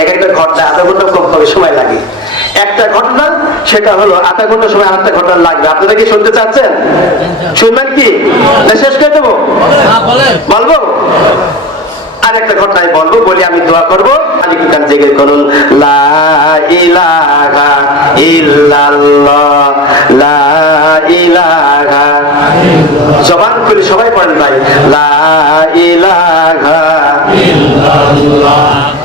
এক একটা ঘটনা আধা ঘণ্টা কম করে সময় লাগে। একটা ঘটনা সেটা হলো আধা ঘণ্টা সময় আরেকটা ঘটনা লাগবে। আপনারা কি শুনতে চাচ্ছেন? শুনবেন কি? না শেষ করে দেবো? বলব? আর একটা ঘটনায় বলব বলি আমি দোয়া করব। করুন লা ইলাহা ইল্লাল্লাহ লা ইলাহা জবান খুলে সবাই পড়েন ভাই লা ইলাহা ইল্লাল্লাহ।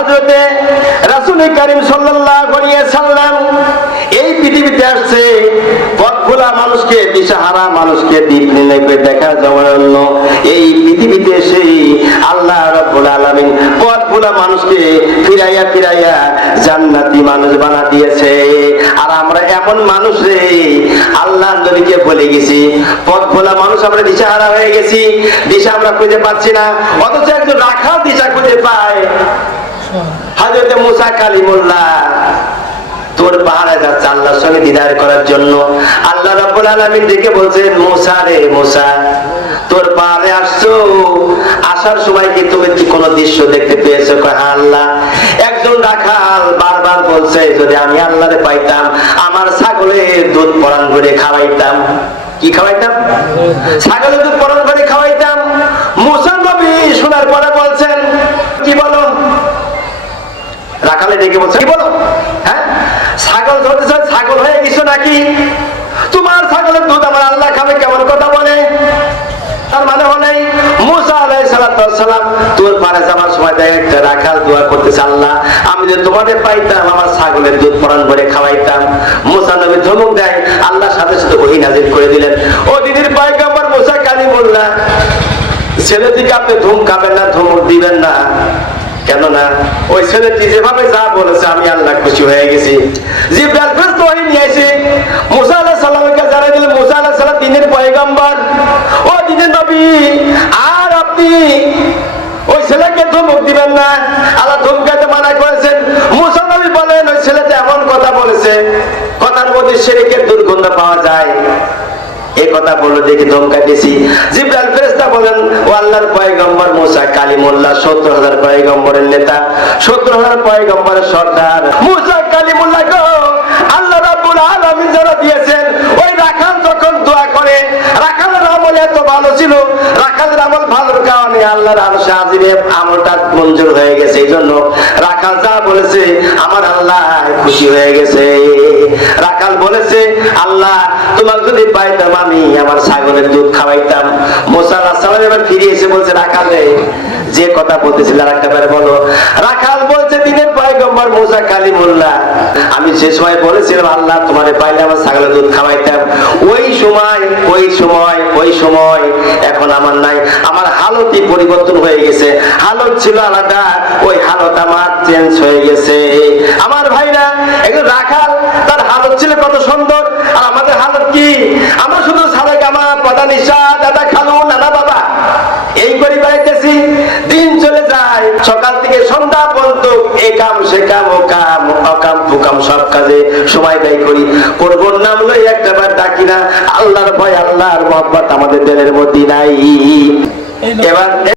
হজরতে রাসুল করিম আলাইহি সাল্লাম এই পৃথিবীতে আসছে এমন মানুষ রে আল্লাহ নবীকে বলে গেছি। পথ ভোলা মানুষ আমরা দিশাহারা হয়ে গেছি, দিশা আমরা খুঁজে পাচ্ছি না। অথচ একজন রাখাও দিশা খুঁজে পায়। হাজরতে মুসা কালিমুল্লাহ তোর পাহাড়ে যাচ্ছে আল্লাহর সঙ্গে দিদার করার জন্য। আল্লাহ রাব্বুল আলামিন ডেকে বলছেন মুসা রে মুসা তোর পাহাড়ে আসছো? আসার সময় কি তুমি কি কোনো দৃশ্য দেখতে পেয়েছ? হ্যাঁ আল্লাহ। একজন রাখাল বারবার বলছে যদি আমি আল্লাহরে পাইতাম আমার ছাগলের দুধ পরান করে খাওয়াইতাম। কি খাওয়াইতাম? ছাগলের দুধ পরান করে খাওয়াইতাম মুসা নবী শোনার পরে বলছেন কি বলো রাখালে ডেকে বলছে কি বলো হ্যাঁ ছাগল ছাগল হয়ে গেছো নাকি? তোমার ছাগলের দুধ আমার আল্লাহ খাবে, কেমন কথা বলে? তার মানে হলে মুসা আলাই সালাম তোর পারে যাওয়ার সময় দেয় একটা রাখাল দোয়া করতেছে, আল্লাহ, আমি যদি তোমাদের পাইতাম, আমার ছাগলের দুধ পরান করে খাওয়াইতাম। মুসা নবী ধমক দেয় আল্লাহ সাথে সাথে ওহি নাজির করে দিলেন। ও দিদির পাইকাম্বার মুসা কালী বললা ছেলে দিকে আপনি ধুম খাবেন না, ধমক দিবেন না। কেননা, ওই ছেলেটি যেভাবে যা বলেছে, আমি আল্লাহ খুশি হয়ে গেছি। জিব্রাইল এসে মুসা আলাইহিস সালামকে জানাই দিলেন, মুসা আলাইহিস সালাম দিনের পয়গম্বর। ও দিনের নবী, আর আপনি ওই ছেলেকে ধমক দিবেন না। আল্লাহ ধমকাতে মানা করেছেন। মুসা নবী বলেন, ওই ছেলেটা এমন কথা বলেছে, কথার মধ্যে শেরেকের দুর্গন্ধ পাওয়া যায়। এই কথা বলে দেখে ধমকা দিয়েছি। জিব্রাইল ফেরেশতা বলেন, ও আল্লাহর পয়গম্বর মুসা কালিমুল্লাহ, সত্তর হাজার পয়গম্বরের নেতা, সত্তর হাজার পয়গম্বরের সর্দার। মুসা কালিমুল্লাহ গো আল্লাহ রাব্বুল আলামিন যারা দিয়েছেন ওই রাখাল যখন দোয়া করে রাখালের আমল এত ভালো ছিল রাখালের আমল কারণে আল্লাহর আমলটা মঞ্জুর হয়ে গেছে এই জন্য রাখাল যা বলেছে, আমার আল্লাহ খুশি হয়ে গেছে। রাখাল বলেছে, আল্লাহ, তোমার যদি পাইতাম আমি আমার ছাগলের দুধ খাওয়াইতাম। মোসা সালাম এবার ফিরে এসে বলছে রাখালে যে কথা বলতেছিল আর একটা বলো। রাখাল বলছে, দিনের পয়গম্বর মোসা কালী মোল্লা। আমি যে সময় বলেছিলাম, আল্লাহ তোমারে পাইলে আমার ছাগলের দুধ খাওয়াইতাম। ওই সময় ওই সময় ওই সময় এখন আমার নাই। আমার হালতই পরিবর্তন হয়ে গেছে। হালত ছিল আলাদা, ওই হালত আমার চেঞ্জ হয়ে গেছে। আমার ভাইরা, একজন রাখাল, তার হালত ছিল কত সুন্দর। আর আমাদের হালত কি? আমরা শুধু সারা গামা, পদা নিশা, দাদা খালু, নানা বাবা। এই করে বেড়াইতেছি দিন যায় সকাল থেকে সন্ধ্যা পর্যন্ত এ কাম সে কাম ও কাম অকাম ফুকাম সব কাজে সময় ব্যয় করি। করব নাম লই একটা বার ডাকি না আল্লাহর ভয় আল্লাহর মহব্বত আমাদের দিলের মধ্যে নাই। এবার